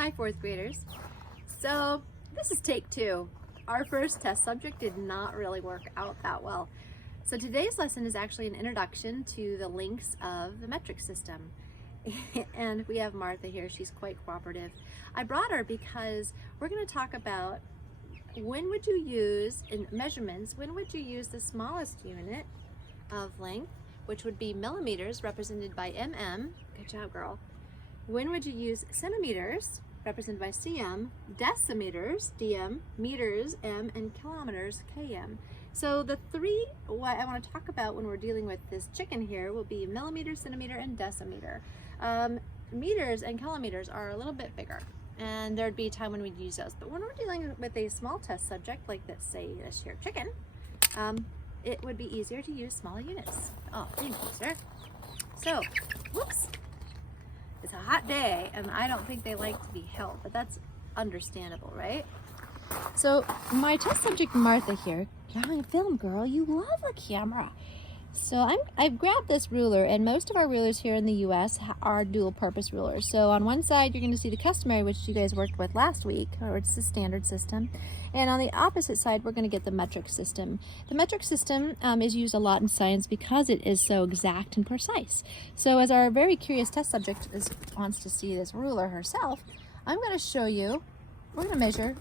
Hi, fourth graders. So this is take two. Our first test subject did not really work out that well. So today's lesson is actually an introduction to the links of the metric system. And we have Martha here. She's quite cooperative. I brought her because we're going to talk about when would you use, in measurements, when would you use the smallest unit of length, which would be millimeters, represented by mm. Good job, girl. When would you use centimeters, represented by cm, decimeters, dm, meters, m, and kilometers, km. So the three what I want to talk about when we're dealing with this chicken here will be millimeter, centimeter, and decimeter. Meters and kilometers are a little bit bigger, and there'd be a time when we'd use those. But when we're dealing with a small test subject, like let's say this here chicken, it would be easier to use smaller units. Oh, thank you, sir. So, whoops. It's a hot day, and I don't think they like to be held, but that's understandable, right? So my test subject Martha here, film girl, you love the camera. So I've grabbed this ruler, and most of our rulers here in the US are dual purpose rulers. So on one side you're going to see the customary, which you guys worked with last week, or it's the standard system. And on the opposite side we're going to get the metric system. The metric system is used a lot in science because it is so exact and precise. So as our very curious test subject wants to see this ruler herself, I'm going to show you, we're going to measure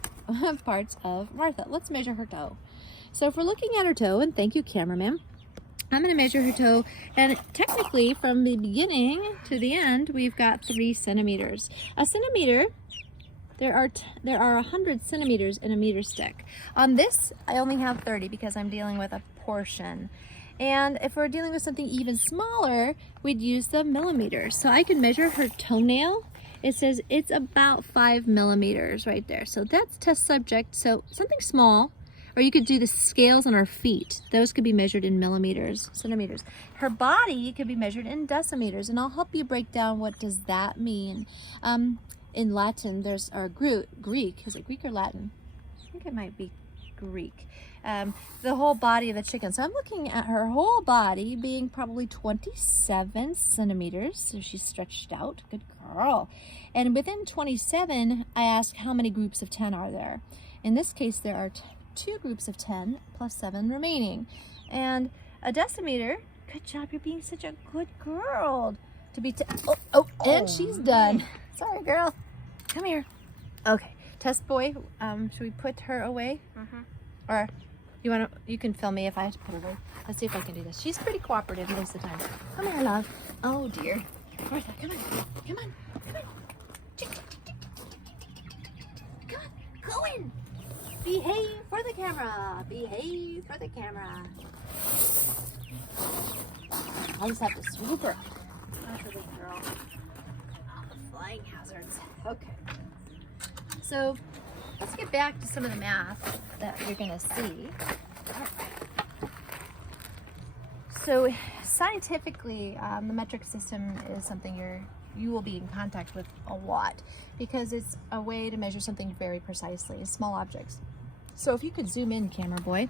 parts of Martha. Let's measure her toe. So if we're looking at her toe, and thank you cameraman, I'm going to measure her toe, and technically from the beginning to the end we've got 3 centimeters. A centimeter, there are 100 centimeters in a meter stick. On this I only have 30 because I'm dealing with a portion. And if we're dealing with something even smaller, we'd use the millimeters. So I can measure her toenail. It says it's about 5 millimeters right there. So that's test subject. So something small. Or you could do the scales on her feet. Those could be measured in millimeters, centimeters. Her body could be measured in decimeters, and I'll help you break down what does that mean. In Latin, there's Greek. Is it Greek or Latin? I think it might be Greek. The whole body of the chicken. So I'm looking at her whole body being probably 27 centimeters. So she's stretched out. Good girl. And within 27, I asked how many groups of 10 are there. In this case, there are 2 groups of 10 plus 7 remaining. And a decimeter, good job, you're being such a good girl. To be and she's done. Sorry, girl. Come here. Okay, test boy, should we put her away? Or you can film me if I have to put her away. Let's see if I can do this. She's pretty cooperative most of the time. Come here, love. Oh dear. Martha, come on. Come on. Come on. Come on. Go in. Behave for the camera. Behave for the camera. I just have to swoop her. That's a good girl. Oh, flying hazards. Okay. So let's get back to some of the math that you're going to see. So scientifically, the metric system is something you will be in contact with a lot because it's a way to measure something very precisely, small objects. So if you could zoom in, camera boy.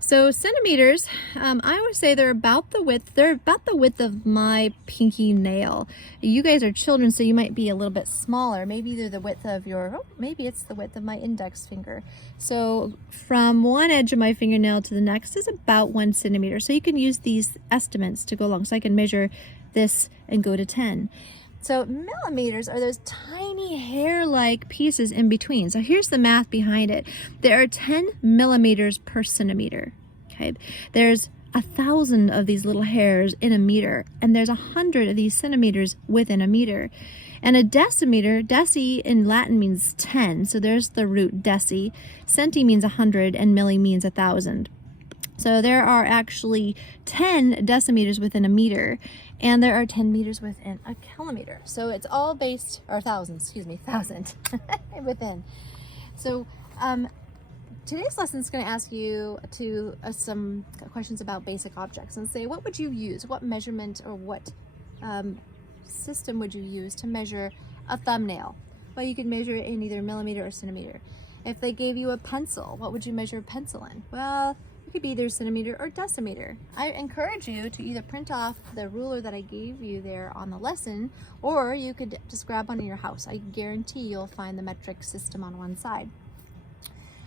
So centimeters, I would say they're about the width of my pinky nail. You guys are children, so you might be a little bit smaller. Maybe they're the width of maybe it's the width of my index finger. So from one edge of my fingernail to the next is about 1 centimeter. So you can use these estimates to go along. So I can measure this and go to 10. So millimeters are those tiny hair-like pieces in between. So here's the math behind it. There are 10 millimeters per centimeter. Okay, there's 1,000 of these little hairs in a meter, and there's 100 of these centimeters within a meter. And a decimeter, deci in Latin means 10, so there's the root deci. Centi means 100, and milli means 1,000. So there are actually 10 decimeters within a meter, and there are 10 meters within a kilometer. So it's all based, or 1,000, excuse me, 1,000 within. So today's lesson is going to ask you some questions about basic objects and say, what would you use? What measurement or what system would you use to measure a thumbnail? Well, you could measure it in either millimeter or centimeter. If they gave you a pencil, what would you measure a pencil in? Well, you could be either centimeter or decimeter. I encourage you to either print off the ruler that I gave you there on the lesson, or you could just grab one in your house. I guarantee you'll find the metric system on one side.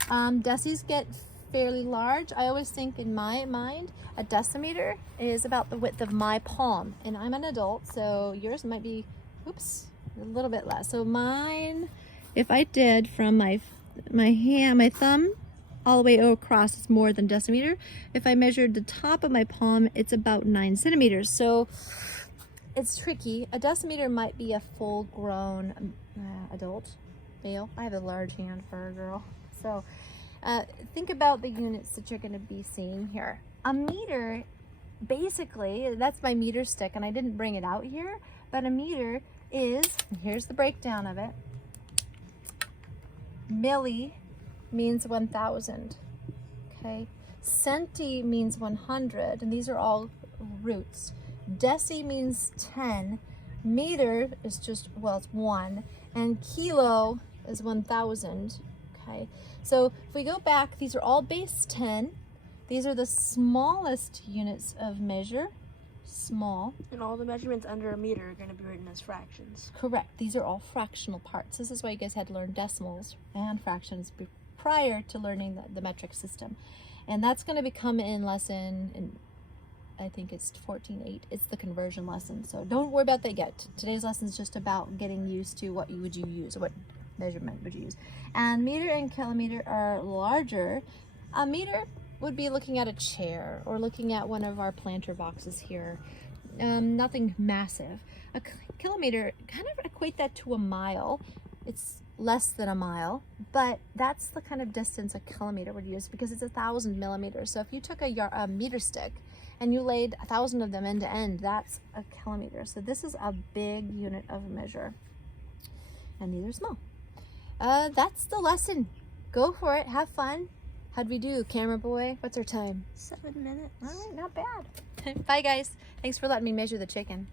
Decis get fairly large. I always think in my mind a decimeter is about the width of my palm, and I'm an adult, so yours might be, oops, a little bit less. So mine, if I did from my hand, my thumb all the way across, it's more than decimeter. If I measured the top of my palm, it's about 9 centimeters. So it's tricky. A decimeter might be a full-grown adult male. I have a large hand for a girl. So think about the units that you're going to be seeing here. A meter, basically, that's my meter stick, and I didn't bring it out here, but a meter is, here's the breakdown of it. Milli means 1,000, okay? Centi means 100, and these are all roots. Deci means 10. Meter is just, well, it's 1, and kilo is 1,000. Okay, so if we go back, these are all base 10. These are the smallest units of measure, small. And all the measurements under a meter are going to be written as fractions. Correct, these are all fractional parts. This is why you guys had to learn decimals and fractions prior to learning the metric system. And that's going to become in lesson, I think it's 14.8. It's the conversion lesson. So don't worry about that yet. Today's lesson is just about getting used to what would you use, what measurement would you use. And meter and kilometer are larger. A meter would be looking at a chair or looking at one of our planter boxes here. Nothing massive. A kilometer, kind of equate that to a mile. It's less than a mile, but that's the kind of distance a kilometer would use because it's 1,000 millimeters. So if you took a meter stick and you laid 1,000 of them end to end, that's a kilometer. So this is a big unit of measure, and these are small. That's the lesson. Go for it. Have fun. How'd we do, camera boy? What's our time? 7 minutes. All right, not bad. Bye, guys. Thanks for letting me measure the chicken.